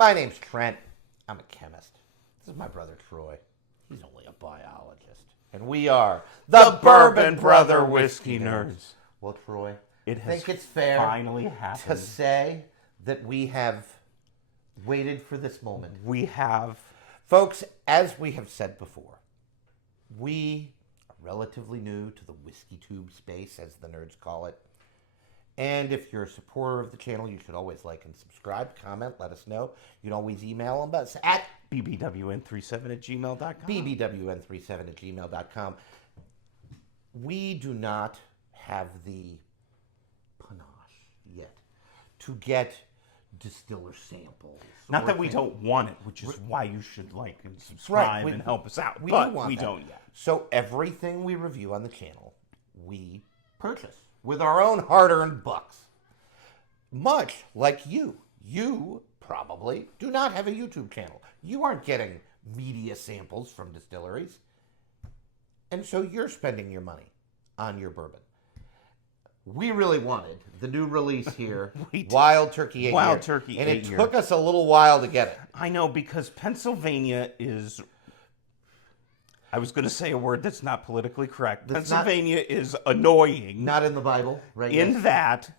My name's Trent. I'm a chemist. This is my brother Troy. He's only a biologist. And we are The Bourbon Brother Whiskey Nerds. Well, Troy, It I has think it's fair finally to happened. say that we have waited for this moment. We have. Folks, as we have said before, we are relatively new to the whiskey tube space, as the nerds call it. And if you're a supporter of the channel, you should always like and subscribe, comment, let us know. You can always email us at bbwn37@gmail.com. bbwn37@gmail.com. We do not have the panache yet to get distiller samples. Not or that we things. don't want it, which is why you should like and subscribe we- and help us out. We but do want we that. don't yet. So everything we review on the channel, we purchase with our own hard-earned bucks. Much like you. You probably do not have a YouTube channel. You aren't getting media samples from distilleries. And so you're spending your money on your bourbon. We really wanted the new release here, We did. Wild Turkey 8 Wild Year. Turkey and 8 it Year. took us a little while to get it. I know, because Pennsylvania is. I was going to say a word that's not politically correct. That's not- Pennsylvania is annoying Not in the Bible, right? in Yes. that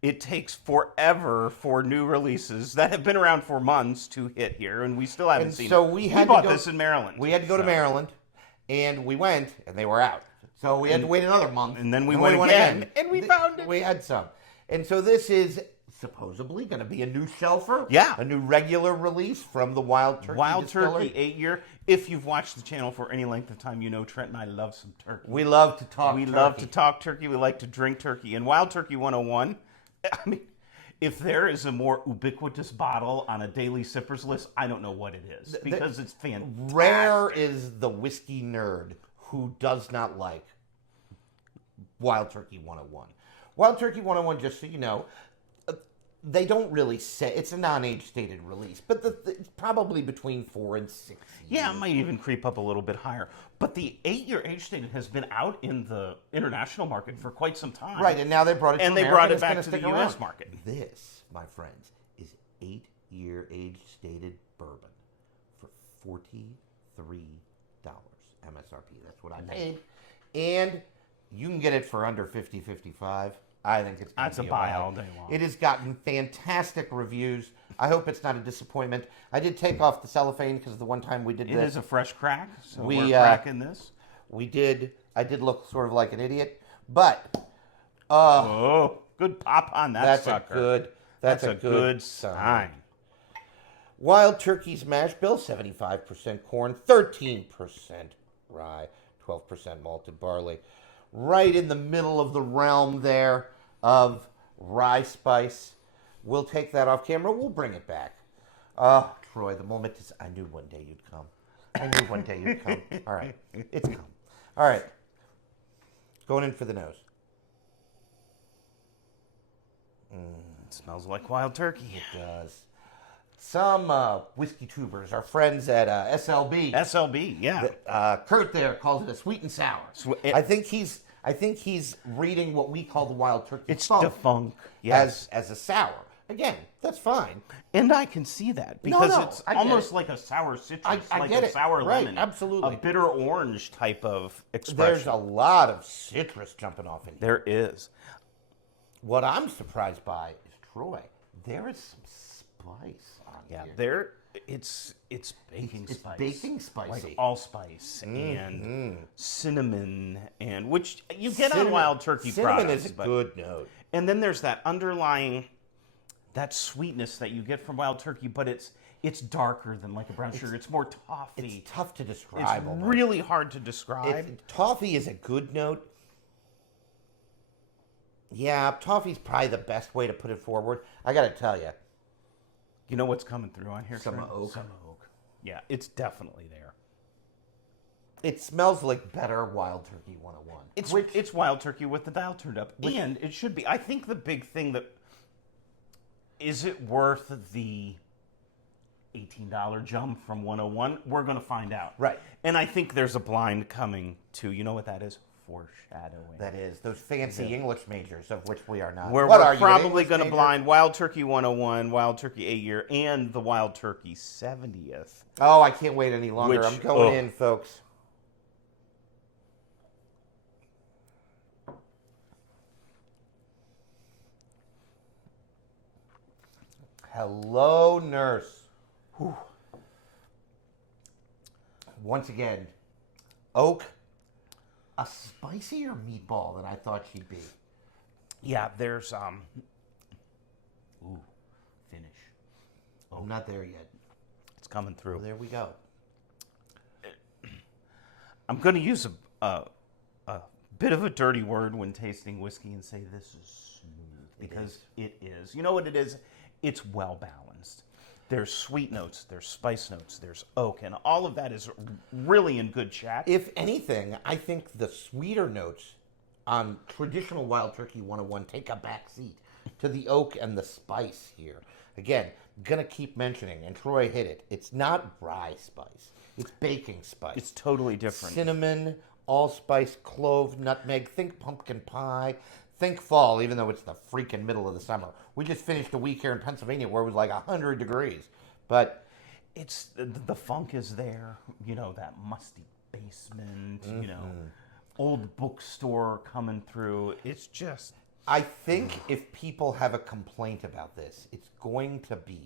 it takes forever for new releases that have been around for months to hit here, and we still haven't And seen so it. we had to bought go- this in Maryland. We had to go to so- Maryland, and we went, and they were out. So we had to wait another month. and then we went again, and we found it. We had some. And so this is supposedly going to be a new shelfer. Yeah. A new regular release from the Wild Turkey Wild Distillery. Turkey 8 Year. If you've watched the channel for any length of time, you know Trent and I love some turkey. We love to talk We turkey. love to talk turkey. We like to drink turkey. And Wild Turkey 101, I mean, if there is a more ubiquitous bottle on a daily sippers list, I don't know what it is, because it's fantastic. Rare is the whiskey nerd who does not like Wild Turkey 101. Wild Turkey 101, just so you know, they don't really say, it's a non-age stated release, but it's probably between 4 and 6 years. Yeah, it might even creep up a little bit higher. But the 8-year age stated has been out in the international market for quite some time. Right, and now they brought it to And they America, brought it it's back gonna to the stick US around. market. This, my friends, is 8-year age stated bourbon for $43 MSRP. That's what I paid. And you can get it for under $50-$55. I think it's gonna That's a be buy all day long. It has gotten fantastic reviews. I hope it's not a disappointment. I did take off the cellophane because the one time we did It this, is a fresh crack, so We, we're cracking this. I did look sort of like an idiot, but Oh, good pop on that that's sucker. that's a good sign. Wild Turkey's mash bill, 75% corn, 13% rye, 12% malted barley. Right in the middle of the realm there of rye spice. We'll take that off camera. We'll bring it back. Troy, the moment is, I knew one day you'd come. I knew one day you'd come. All right, it's come. All right, going in for the nose. It smells like wild turkey. It does. Some whiskey tubers, our friends at SLB. SLB, yeah. Kurt there calls it a sweet and sour. I think he's reading what we call the Wild Turkey. It's funk defunk, yes. as a sour. Again, that's fine. And I can see that because it's I get almost it. like a sour citrus, I like get a it. sour Right, lemon. absolutely. A bitter orange type of expression. There's a lot of citrus jumping off in here. There is. What I'm surprised by is Troy. There is some spice on Yeah, here. it's baking It's spice. baking spicy. Like allspice and cinnamon, and which you get on Cinnamon- Wild Turkey cinnamon products. is a but- good note. And then there's that underlying, that sweetness that you get from Wild Turkey, but it's darker than like a brown sugar. It's more toffee. It's tough to It's describe. almost. really hard to describe. Toffee is a good note. Yeah, toffee's probably the best way to put it forward. I got to tell you. You know what's coming through on here? Some Trent? oak. Some oak. Yeah, it's definitely there. It smells like better Wild Turkey 101. It's Wild Turkey with the dial turned up, and it should be. I think the big thing that is it worth the $18 jump from 101? We're going to find out. Right. And I think there's a blind coming to, you know what that is? foreshadowing. That is, those fancy English majors of which we are not. Where What we're are you, an probably English going to major? blind Wild Turkey 101, Wild Turkey 8-year, and the Wild Turkey 70th. Oh, I can't wait any longer. Which- I'm going oh. in, folks. Hello, nurse. Whew. Once again, Oak, a spicier meatball than I thought she'd be. Yeah, there's finish. I'm not there yet. It's coming through. There we go. I'm going to use a bit of a dirty word when tasting whiskey and say this is smooth because it is. You know what it is? It's well balanced. There's sweet notes, there's spice notes, there's oak, and all of that is really in good check. If anything, I think the sweeter notes on traditional Wild Turkey 101 take a back seat to the oak and the spice here. Again, gonna keep mentioning, and Troy hit it, it's not rye spice. It's baking spice. It's totally different. Cinnamon, allspice, clove, nutmeg. Think pumpkin pie. Think fall, even though it's the freaking middle of the summer. We just finished a week here in Pennsylvania where it was like 100 degrees. But It's the funk is there, you know, that musty basement, you know, old bookstore coming through. It's just I think if people have a complaint about this, it's going to be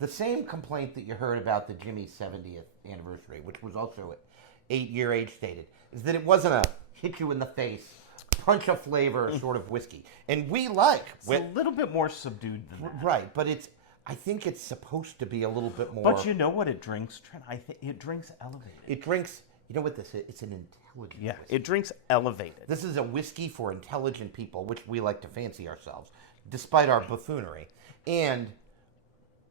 the same complaint that you heard about the Jimmy's 70th anniversary, which was also 8-year age stated, is that it wasn't a hit you in the face, punch of flavor sort of whiskey. And we like it's a little bit more subdued than that. right, but I think it's supposed to be a little bit more. But you know what it drinks, Trent? I think it drinks elevated. It drinks, you know what this is? It's an intelligent Yeah, whiskey. it drinks elevated. This is a whiskey for intelligent people, which we like to fancy ourselves, despite our buffoonery. And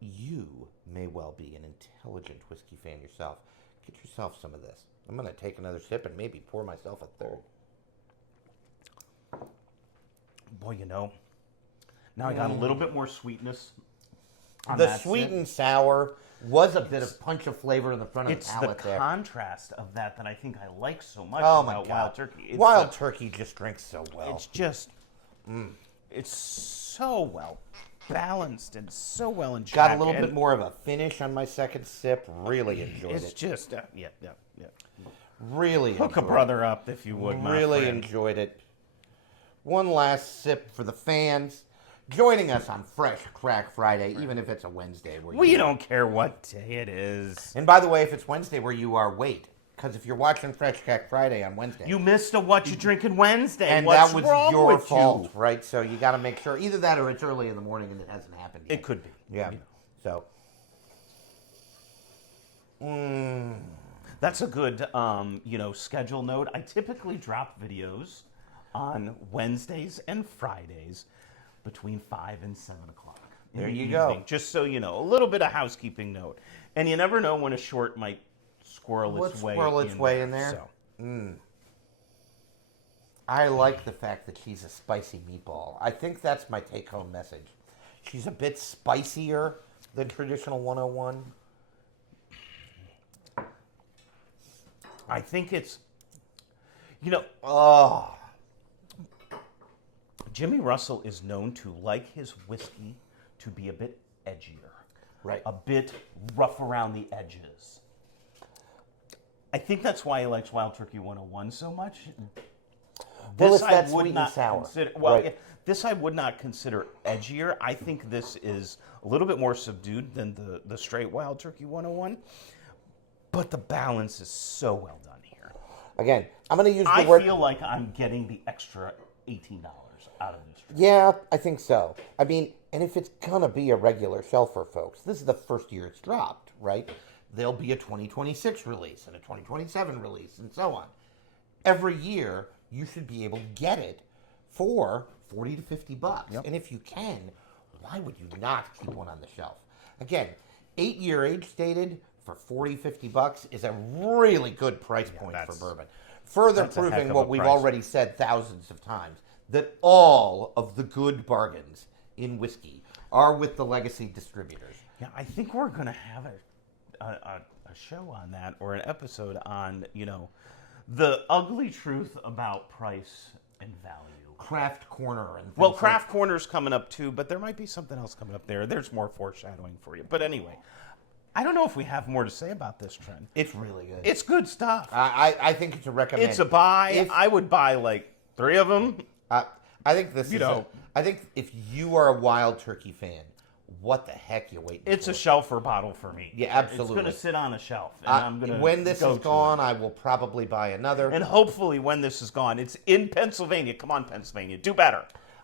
you may well be an intelligent whiskey fan yourself. Get yourself some of this. I'm going to take another sip and maybe pour myself a third. Boy, you know, now I got a little bit more sweetness on The that sweet sip. and sour was a bit of punch of flavor in the front of It's the the palate there. contrast of that I think I like so much Oh my about God. Wild Turkey. It's Wild Turkey just drinks so well. It's just, it's so well balanced and so well in check. Got a little and bit more of a finish on my second sip. Really enjoyed It's it. just, yeah. Really Hook a enjoyed it. brother up if you would, my Really friend. enjoyed it. One last sip for the fans. Joining us on Fresh Crack Friday, even if it's a Wednesday. Where We you don't care what day it is. And by the way, if it's Wednesday where you are, wait. Because if you're watching Fresh Crack Friday on Wednesday, You missed a What You Drinking Wednesday. and What's that was wrong your with fault, you? right? So you got to make sure either that or it's early in the morning and it hasn't happened yet. It could be. Yeah. You know. So. That's a good, schedule note. I typically drop videos on Wednesdays and Fridays between 5 and 7 o'clock. in There the you go. evening, just so you know, a little bit of housekeeping note. And you never know when a short might squirrel its way in there. So. I like the fact that she's a spicy meatball. I think that's my take-home message. She's a bit spicier than traditional 101. I think it's, Oh, Jimmy Russell is known to like his whiskey to be a bit edgier. right. A bit rough around the edges. I think that's why he likes Wild Turkey 101 so much. Well, This it's that sweet and sour. Consider, Right. this I would not consider edgier. I think this is a little bit more subdued than the straight Wild Turkey 101. But the balance is so well done here. Again, I'm going to use the I word. feel like I'm getting the extra $18 out of this drink. Yeah, I think so. I mean, and if it's going to be a regular shelfer, folks, this is the first year it's dropped, right? There'll be a 2026 release and a 2027 release and so on. Every year, you should be able to get it for 40 to 50 bucks. Yep. And if you can, why would you not keep one on the shelf? Again, 8-year age stated for 40, 50 bucks is a really good price point for that's- bourbon. Further that's a heck proving of what a we've price. already said thousands of times, that all of the good bargains in whiskey are with the legacy distributors. Yeah, I think we're going to have a show on that or an episode on, the ugly truth about price and value. Craft Corner and Well, things Craft Corner's coming up too, but there might be something else coming up there. There's more foreshadowing for you. But anyway, I don't know if we have more to say about this trend. It's really good. It's good stuff. I think it's a recommend. It's a buy. If- I would buy like 3 of them. I think this is. I think if you are a Wild Turkey fan, what the heck you waiting It's for? a shelfer bottle for me. Yeah, absolutely. It's going to sit on a shelf. And I'm gonna when this go is to gone, it. I will probably buy another. And hopefully when this is gone, it's in Pennsylvania. Come on, Pennsylvania. Do better.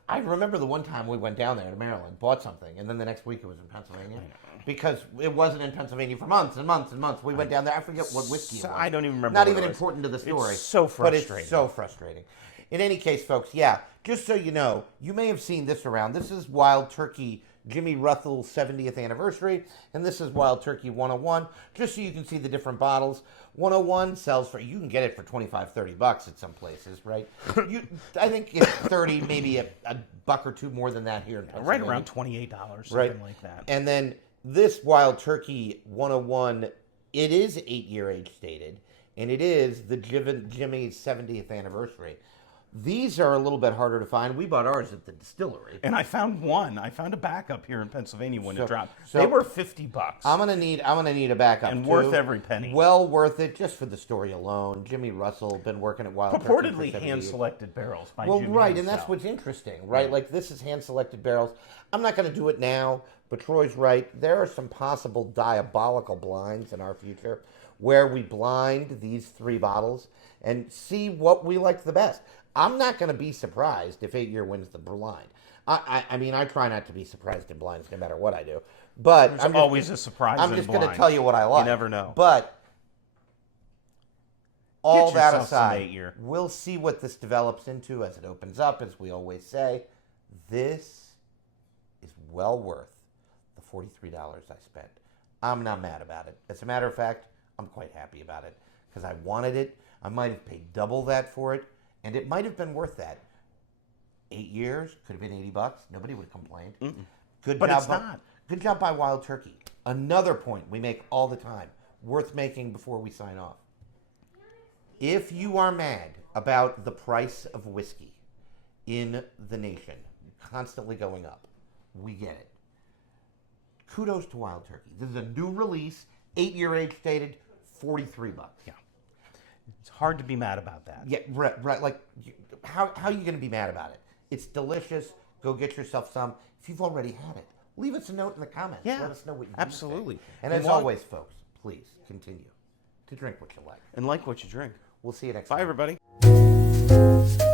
I remember the one time we went down there to Maryland, bought something, and then the next week it was in Pennsylvania. Because it wasn't in Pennsylvania for months and months and months. We went down there. I forget what whiskey it was. I don't even remember. Not what even it was. important to the story. It's so frustrating. But it's so frustrating. In any case, folks, yeah, just so you know, you may have seen this around. This is Wild Turkey Jimmy Russell's 70th anniversary, and this is Wild Turkey 101, just so you can see the different bottles. 101 sells for, you can get it for $25-$30 at some places, right? I think it's 30, maybe a buck or two more than that here in Pennsylvania. Right around $28, something Right. like that. And then this Wild Turkey 101, it is 8-year age stated, and it is the Jimmy's 70th anniversary. These are a little bit harder to find. We bought ours at the distillery. And I found one. I found a backup here in Pennsylvania when it dropped. so They were $50. I'm gonna need a backup And too. worth every penny. Well worth it just for the story alone. Jimmy Russell been working at Wild Turkey for Purportedly 70 years. hand-selected barrels by Well, Jimmy right, and himself. that's what's interesting, right? Like this is hand-selected barrels. I'm not going to do it now, but Troy's right. There are some possible diabolical blinds in our future where we blind these 3 bottles and see what we like the best. I'm not going to be surprised if 8-year wins the blind. I mean, I try not to be surprised in blinds no matter what I do. But There's always a surprise I'm in just going to blind. tell you what I like. You never know. But all that yourself some aside, 8-year. we'll see what this develops into as it opens up. As we always say, this is well worth the $43 I spent. I'm not mad about it. As a matter of fact, I'm quite happy about it because I wanted it. I might have paid double that for it, and it might have been worth that. 8 years, could have been $80. Nobody would have complained. Good But job it's not. Good job by Wild Turkey. Another point we make all the time, worth making before we sign off. If you are mad about the price of whiskey in the nation constantly going up, we get it. Kudos to Wild Turkey. This is a new release, 8-year age stated, $43. Yeah. It's hard to be mad about that. Yeah, right. Like, how are you going to be mad about it? It's delicious. Go get yourself some. If you've already had it, leave us a note in the comments. Yeah, Let us know what you absolutely. think. And And as always, folks, please continue to drink what you like. And like what you drink. We'll see you next Bye, time. everybody.